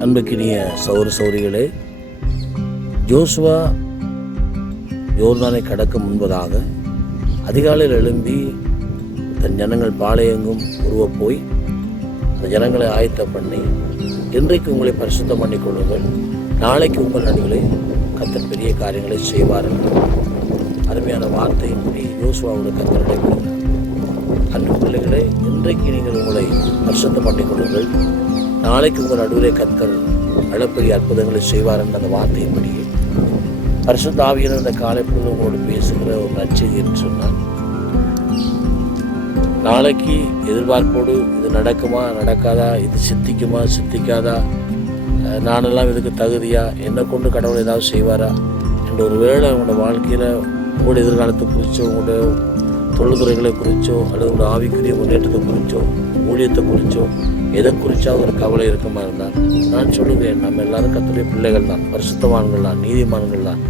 அன்புக்கினிய சௌர சௌரிகளே ஜோசுவா யோர்தானை கடக்க முன்பதாக அதிகாலையில் எழும்பி தன் ஜனங்கள் பாளையங்கும் உருவ போய் அந்த ஜனங்களை ஆயத்த பண்ணி இன்றைக்கு உங்களை பரிசுத்தம் பண்ணிக் கொள்ளுங்கள். நாளைக்கு உங்கள் நடுவிலே கத்தர் பெரிய காரியங்களை செய்வார்கள் அருமையான வார்த்தையின்படி யோசுவாவோட கத்தர் நடைபெறுகிறார் அன்பு பிள்ளைகளே இன்றைக்கு நீங்கள் உங்களை பரிசுத்தம் பண்ணிக் கொள்ளுங்கள். நாளைக்கு உங்கள் நடுவிலே கத்தர் அளப்பெரிய அற்புதங்களை செய்வார் என்ற அந்த வார்த்தையின்படியே பரிசுத்த ஆவியர் இந்த காலை பொழுது உங்களோடு பேசுகிற ஒரு நச்செய்தின்னு என்று சொன்னார் நாளைக்கு எதிர்பார்ப்போடு இது நடக்குமா நடக்காதா இது சித்திக்குமா சித்திக்காதா நானெல்லாம் இதுக்கு தகுதியா என்னை கொண்டு கடவுள் ஏதாவது செய்வாரா என்ற ஒரு வேளை உங்களோட வாழ்க்கையில் உங்களோட எதிர்காலத்தை குறித்து உங்களோட தொழில்துறைகளை குறித்தோ அல்லது ஒரு ஆவிக்குரிய முன்னேற்றத்தை குறித்தோ ஊழியத்தை குறித்தோ எதை குறித்தா ஒரு கவலை இருக்கமா இருந்தால் நான் சொல்லுகிறேன் நம்ம எல்லாரும் கத்துடைய பிள்ளைகள் தான் பரிசுத்தவான்கள் தான் நீதிமான்கள் தான்.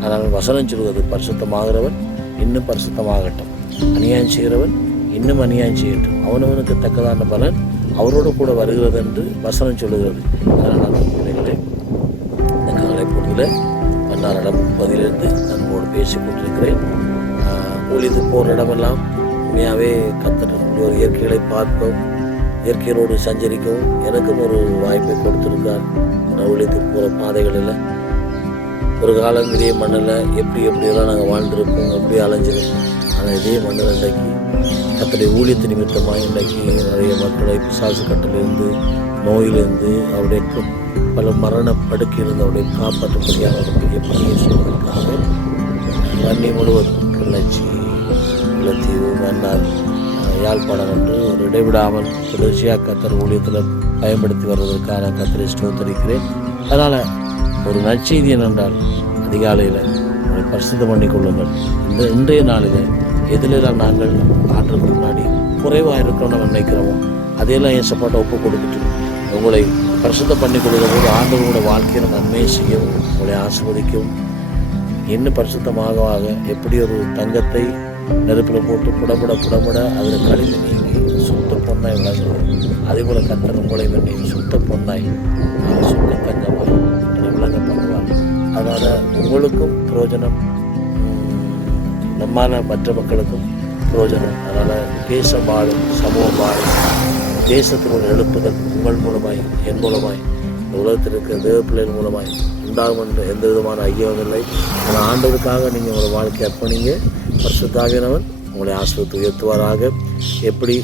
அதனால் வசனம் சொல்வது பரிசுத்தமாகிறவன் இன்னும் பரிசுத்தமாகட்டும். அநியாயம் செய்கிறவன் இன்னும் அநியாயம் செய்யட்டும். அவனவனுக்கு தக்கதான பலன் அவரோடு கூட வருகிறது என்று வசனம் சொல்லுகிறது. அதனால் அந்த பிள்ளைகளை இந்த காலை பொழுதில் மன்னாரிடம் பதிலிருந்து நான் உங்களோடு பேசிக் கொண்டிருக்கிறேன் ஆஹ் போகிற இடமெல்லாம் உண்மையாகவே கத்தர் ஒரு இயற்கைகளை பார்ப்போம் இயற்கையோடு சஞ்சரிக்கவும். எனக்கும் ஒரு வாய்ப்பை கொடுத்துருக்கார் நான் ஊழியத்துக்கு போகிற பாதைகளில் ஒரு காலம் இதே மண்ணில் எப்படி எப்படியெல்லாம் நாங்கள் வாழ்ந்துருப்போம் எப்படி அலைஞ்சிருப்போம். ஆனால் இதே மண்ணில் இன்றைக்கு அத்தனை ஊழியத்து நிமித்தமாக இன்றைக்கி நிறைய மக்களை பிசாசு கட்டிலிருந்து நோயிலிருந்து அவருடைய பல மரண படுக்கையிலிருந்து அவருடைய காப்பாற்றப்படியாக ஒரு பணியை செய்வதற்காக வன்னி முழுவதும் கிளர்ச்சி கிளத்தீவு மன்னார் யாழ்ப்பாணம் என்று ஒரு இடைவிடாமல் தொடர்ச்சியாக கத்தர் ஊழியத்தில் பயன்படுத்தி வருவதற்கான கத்தரை ஸ்தோத்தரிக்கிறேன். அதனால் ஒரு நற்செய்தி என்னென்றால் அதிகாலையில் உங்களை பரிசுத்தம் பண்ணிக் கொள்ளுங்கள். இந்த இன்றைய நாளில் எதிலெல்லாம் நாங்கள் ஆற்றுக்கு முன்னாடி குறைவாக இருக்கிறோம் நம்ம நினைக்கிறோமோ அதையெல்லாம் என் சப்பாட்டை ஒப்பு கொடுத்துட்டு உங்களை பரிசுத்தம் பண்ணி கொடுக்கிற போது ஆண்டவங்களோட வாழ்க்கையில் நன்மையை செய்யவும் உங்களை ஆசிர்வதிக்கவும் இன்னும் பரிசுத்தமாக ஆக எப்படி ஒரு தங்கத்தை நெருப்பில் போட்டு புடபுட புடபுட அதில் கழிந்து நீங்கி சுத்த பொண்ணாய் விளங்குவோம். அதே போல் கத்தர் உங்களை பண்ணி சுத்த பொன்னாய் சுத்த தங்கமாய் என்னை விளங்க பண்ணுவார் அதனால் உங்களுக்கும் பிரயோஜனம் நம்மான மற்ற மக்களுக்கும் பிரயோஜனம். அதனால் தேசம் வாழும் சமூகம் வாழும் தேசத்தினுடைய எழுப்புதல் உங்கள் மூலமாய் என் மூலமாய். உலகத்தில் இருக்கிற தேவ பிள்ளைகள் மூலமாக உண்டாகும் என்று எந்த விதமான ஐயமும் இல்லை. ஆனால் ஆண்டவருக்காக நீங்கள் உங்களை வாழ்க்கை அர்ப்பணிங்க. பரிசுத்தாகினவன் உங்களை ஆசிரியத்து உயர்த்துவாராக. எப்படி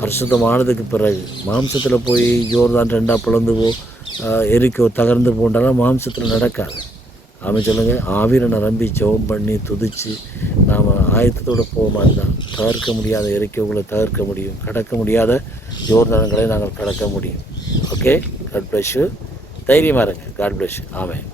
பரிசுத்தமானதுக்கு பிறகு மாம்சத்தில் போய் ஜோர்தான் ரெண்டாக பிளந்து போ எரிக்கோ தகர்ந்து போண்டாலும் மாம்சத்தில் நடக்காது. ஆமாம் சொல்லுங்கள் ஆவிரை நிரம்பி ஜெபம் பண்ணி துதிச்சு நாம் ஆயத்தத்தோடு போக இருந்தால் தவிர்க்க முடியாத இறக்கைகளை தவிர்க்க முடியும். கடக்க முடியாத ஜோர்தானங்களை நாங்கள் கடக்க முடியும். ஓகே காட் பிளஸ் யூ தைரியமாக இருங்க. God bless you amen